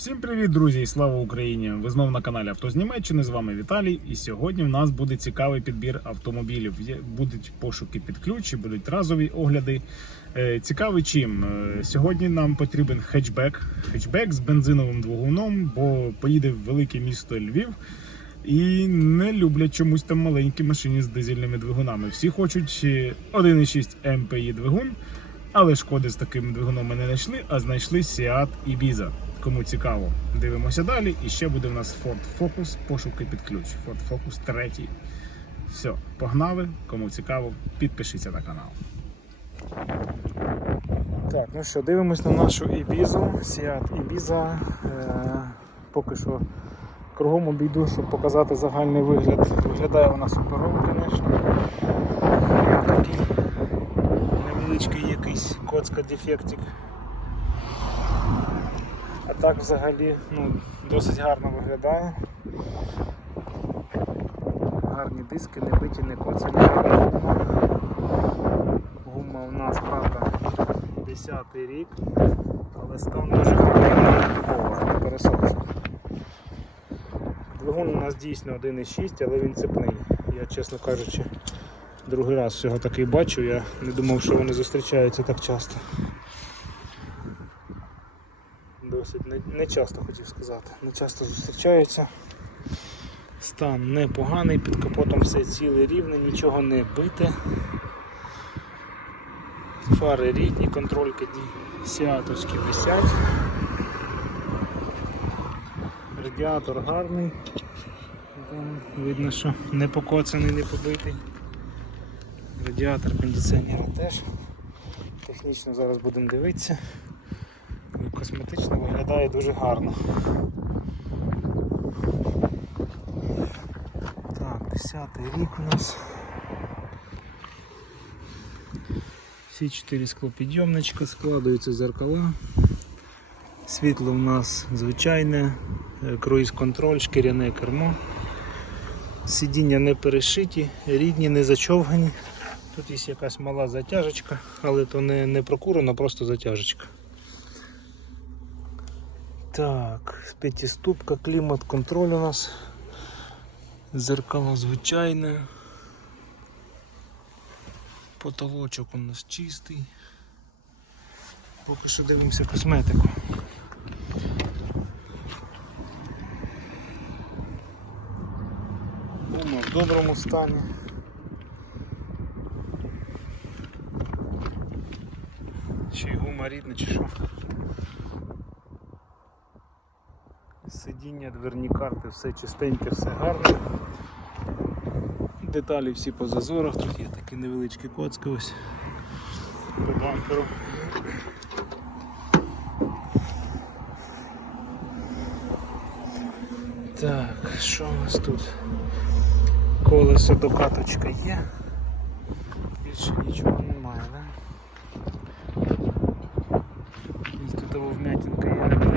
Всім привіт, друзі, і слава Україні! Ви знову на каналі Авто з Німеччини. З вами Віталій. І сьогодні в нас буде цікавий підбір автомобілів. Будуть пошуки під ключ, будуть разові огляди. Е, Цікавий чим? Е, Сьогодні нам потрібен хетчбек. Хетчбек з бензиновим двигуном, бо поїде в велике місто Львів. І не люблять чомусь там маленькі машини з дизельними двигунами. Всі хочуть е, 1,6 MPI двигун, але шкоди з таким двигуном ми не знайшли, а знайшли Seat Ibiza. Кому цікаво, дивимося далі. І ще буде в нас Ford Focus, пошуки під ключ. Ford Focus 3. Все, погнали. Кому цікаво, підпишіться на канал. Так, ну що, дивимось на нашу Ibiza, Seat Ibiza. Е, поки що кругом обійду, щоб показати загальний вигляд. Виглядає вона суперово, звісно. Такий невеличкий якийсь коцка дефектик. А так взагалі ну, досить гарно виглядає. Гарні диски, не биті, не коцані, гарна гума. Гума у нас, правда, 10-й рік, але стан дуже гарний, не дубова. Двигун у нас дійсно 1,6, але він цепний. Я, чесно кажучи, другий раз всього такий бачу, я не думав, що вони зустрічаються так часто. Досить не, часто хотів сказати, не часто зустрічаються. Стан непоганий, під капотом все ціле рівне, нічого не бите. Фари рідні, контрольки сіатовські висять. Радіатор гарний. Видно, що не покоцаний, не побитий. Радіатор кондиціонера теж. Технічно зараз будемо дивитися. Косметично виглядає дуже гарно. Так, 10 рік у нас. Всі чотири склопідйомничка, складаються зеркала. Світло у нас звичайне, е, круїз-контроль, шкіряне кермо. Сидіння не перешиті, рідні, не зачовгані. Тут є якась мала затяжечка, але то не, не прокурена, просто затяжечка. Так, п'ятиступка, клімат, контроль у нас. Зеркало звичайне. Потолочок у нас чистий. Поки що дивимося косметику. Гума в доброму стані. Чи гума рідна, чи що. Сидіння, дверні карти, все чистеньке, все гарне. Деталі всі по зазорах, тут є такі невеличкі коцки ось по бамперу. Так, що у нас тут? Колесо докаточка є. Більше нічого немає, да? Тут вмятинка є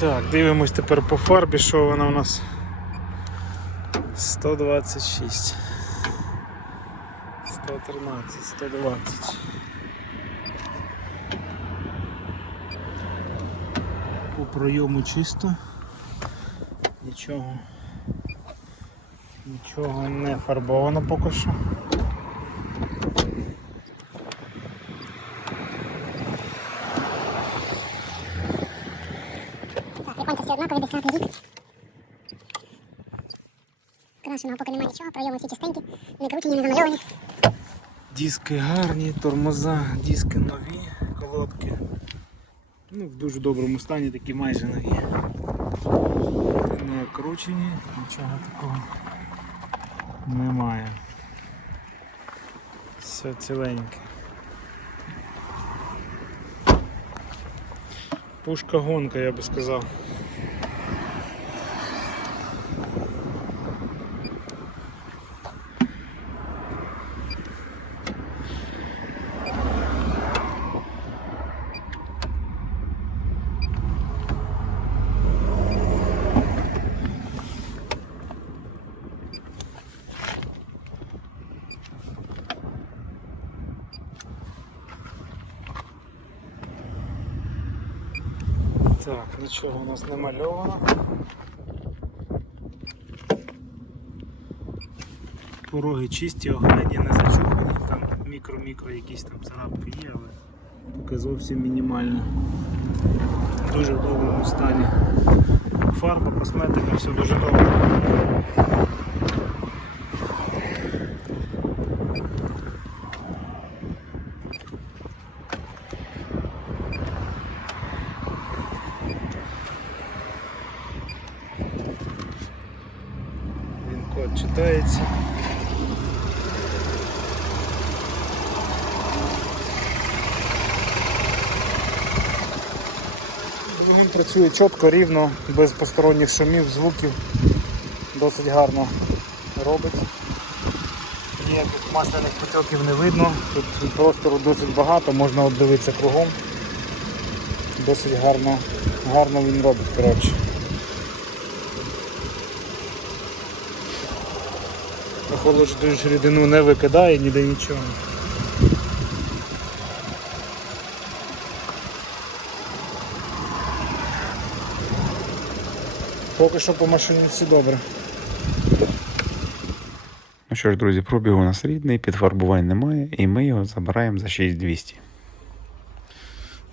Так, дивимось тепер по фарбі, що вона у нас 126. 113, 120. По пройому чисто. Нічого. Нічого не фарбовано поки що. Так, віконці всі однакові, 10 рік. Крашеного прийоми всі чистенькі, не кручені, не замальовані. Диски гарні, тормоза, диски нові, колодки. Ну, в дуже доброму стані, такі майже нові. Не кручені, нічого такого немає. Все ціленьке. Пушка гонка, я би сказав. Так, нічого у нас не мальовано. Пороги чисті, ограді не зачухані, там мікро-мікро якісь там царапки є, але поки зовсім мінімально. Дуже в доброму стані. Фарба, косметика, все дуже добре. Він код читається. Двигун працює чітко, рівно, без посторонніх шумів, звуків. Досить гарно робить. Ніяких масляних потоків не видно. Тут простору досить багато, можна от дивитися кругом. Досить гарно, гарно він робить, коротше. Охолоджуєш рідину не викидає ніде нічого. Поки що по машині все добре. Ну що ж, друзі, пробіг у нас рідний, підфарбувань немає, і ми його забираємо за 6200.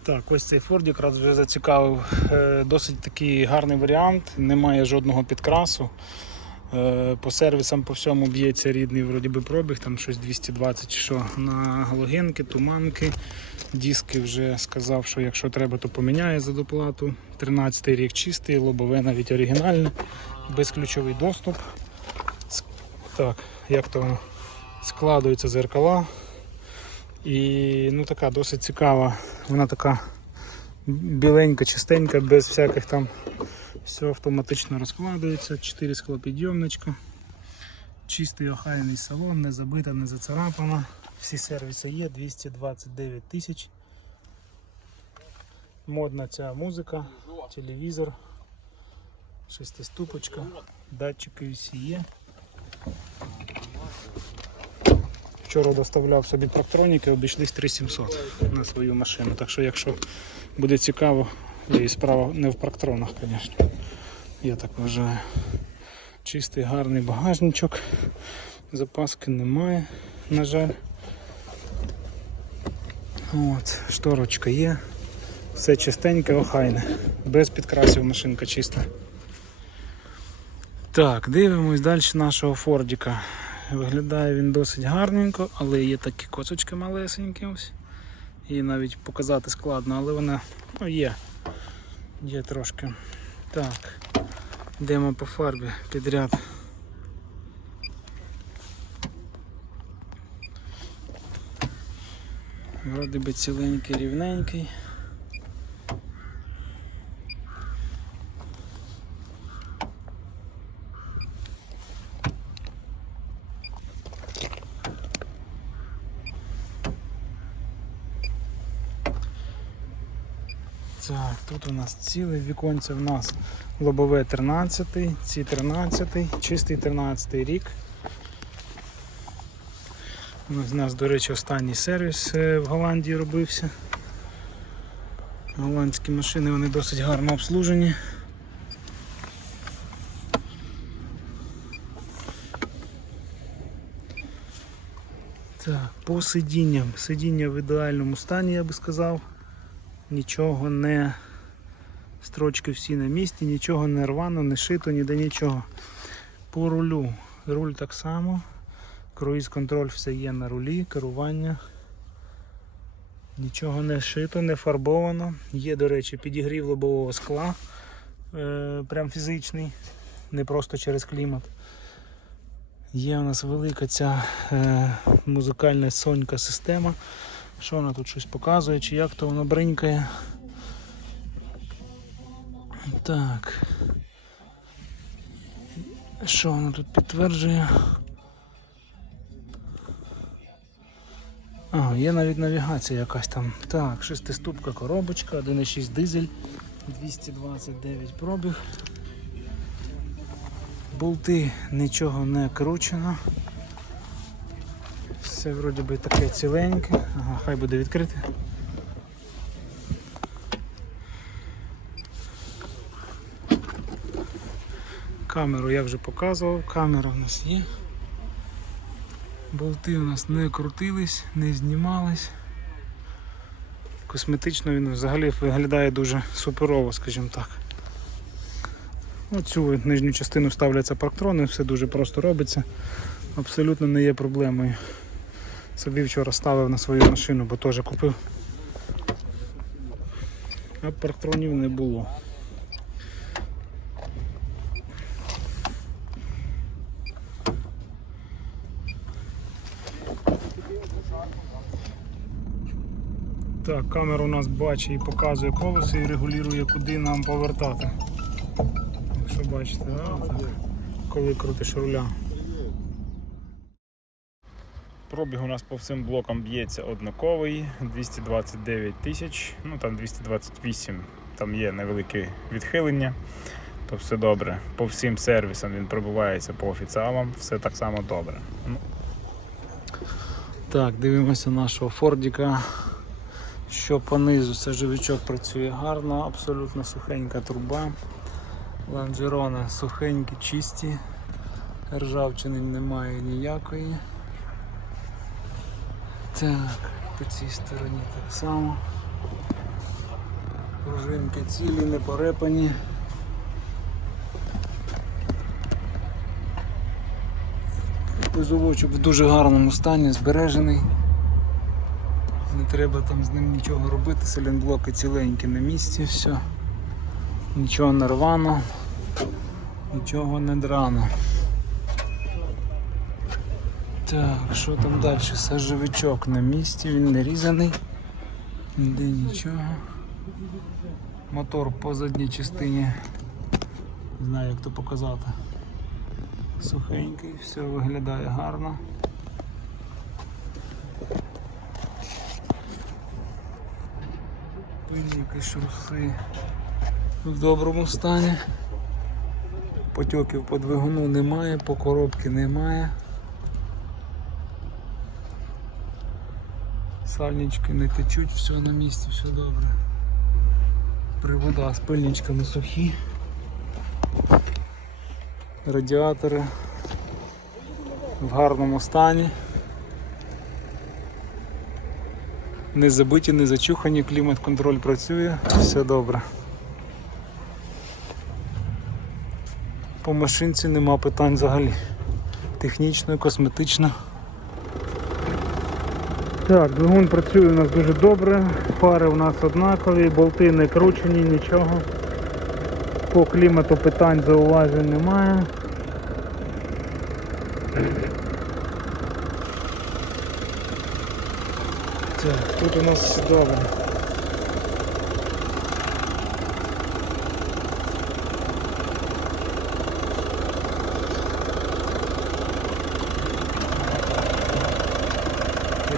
Так, ось цей Ford якраз вже зацікавив. Е, Досить такий гарний варіант, немає жодного підкрасу. Е, По сервісам по всьому б'ється рідний вроді би пробіг, там щось 220 чи що на галогенки, туманки. Диски вже сказав, що якщо треба, то поміняє за доплату. 13-й рік чистий, лобове навіть оригінальне, безключовий доступ. Так, як то воно? Складуються зеркала. І ну така досить цікава. Вона така біленька, чистенька, без всяких там все автоматично розкладується. 4 склопідйомничка. Чистий охайний салон, не забита, не зацарапана. Всі сервіси є, 229 тисяч. Модна ця музика, телевізор, шестиступочка, датчики всі є. Вчора доставляв собі трактроніки, обійшлись 3700 на свою машину. Так що, якщо буде цікаво, і справа не в практронах, звісно. Я так вважаю. Чистий гарний багажничок. Запаски немає, на жаль. От, шторочка є. Все чистеньке, охайне. Без підкрасів машинка чиста. Так, дивимось далі нашого Фордіка. Виглядає він досить гарненько, але є такі косочки малесенькі ось. І навіть показати складно, але вона ну, є. Є трошки. Так. Йдемо по фарбі підряд. Вроді би ціленький, рівненький. Так, тут у нас ціле віконце, в нас лобове 13, ці 13, чистий 13 рік. У нас, до речі, останній сервіс е, в Голландії робився. Голландські машини вони досить гарно обслужені. Так, по сидінням. Сидіння в ідеальному стані, я би сказав. Нічого не строчки всі на місці, нічого не рвано, не шито, ніде нічого. По рулю. Руль так само. Круїз контроль все є на рулі, керування. Нічого не шито, не фарбовано. Є, до речі, підігрів лобового скла. Е, прям фізичний, не просто через клімат. Є у нас велика ця е, музикальна сонька система. Що вона тут щось показує, чи як то воно бринькає. Так. Що воно тут підтверджує? А, є навіть навігація якась там. Так, шестиступка коробочка, 1,6 дизель, 229 пробіг. Болти нічого не кручено. Це вроді би таке ціленьке, ага, хай буде відкрите. Камеру я вже показував, камера в нас є. Болти у нас не крутились, не знімались. Косметично він взагалі виглядає дуже суперово, скажімо так. Оцю нижню частину ставляться парктрони, все дуже просто робиться, абсолютно не є проблемою. Собі вчора ставив на свою машину, бо теж купив. А парктронів не було. Так, камера у нас бачить і показує колесо і регулює, куди нам повертати. Якщо бачите, так, коли крутиш руля. Пробіг у нас по всім блокам б'ється однаковий, 229 тисяч, ну там 228, там є невелике відхилення, то все добре. По всім сервісам він пробивається по офіціалам, все так само добре. Ну, Так, дивимося нашого Фордіка. Що по низу сажовичок працює гарно, абсолютно сухенька труба. Ланжерони сухенькі, чисті, ржавчини немає ніякої. Так, по цій стороні так само. Пружинки цілі, не порепані. Кузовочок в дуже гарному стані, збережений. Не треба там з ним нічого робити, селенблоки ціленькі на місці, все. Нічого не рвано, нічого не драно. Так, що там далі? Сажевичок на місці, він не різаний. Ніде нічого. Мотор по задній частині. Не знаю як то показати. Сухенький, все виглядає гарно. Пильники, шруси в доброму стані. Потьоків по двигуну немає, по коробці немає. Сальнички не течуть, все на місці, все добре. Привода з пильничками сухі. Радіатори в гарному стані. Не забиті, не зачухані, клімат-контроль працює, все добре. По машинці нема питань взагалі. Технічно, косметично. Так, двигун працює у нас дуже добре, фари у нас однакові, болти не кручені, нічого. По клімату питань зауважень немає. Так, тут у нас все добре.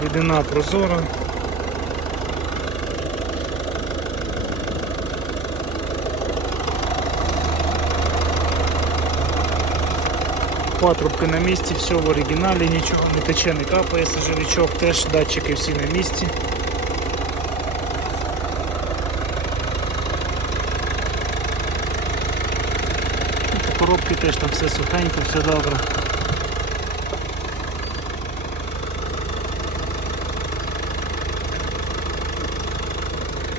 Рідина прозора. Патрубки на місці, все в оригіналі, нічого не тече, не капає, сажовичок теж, датчики всі на місці. Коробки теж там все сухенько, все добре.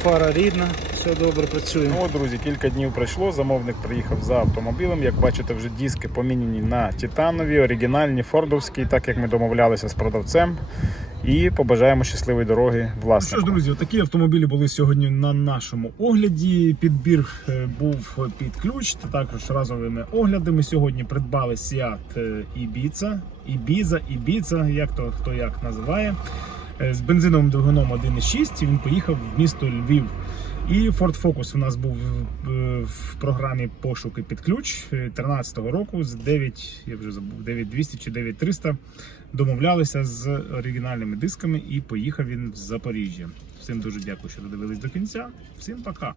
Фара рідна, все добре працює. Ну от, друзі, кілька днів пройшло. Замовник приїхав за автомобілем. Як бачите, вже диски поміняні на титанові, оригінальні, фордовські, так як ми домовлялися з продавцем. І побажаємо щасливої дороги Ну що ж, друзі, такі автомобілі були сьогодні на нашому огляді. Підбір е, був під ключ, та також разовими оглядами. Сьогодні придбали Seat Ibiza, Ibiza, Ibiza, як то хто як називає. Е, З бензиновим двигуном 1.6 він поїхав в місто Львів. І Ford Focus у нас був е, в програмі пошуки під ключ 2013 року з 9, я вже забув, 9200 чи 9300 домовлялися з оригінальними дисками і поїхав він в Запоріжжя. Всім дуже дякую, що додивились до кінця. Всім пока.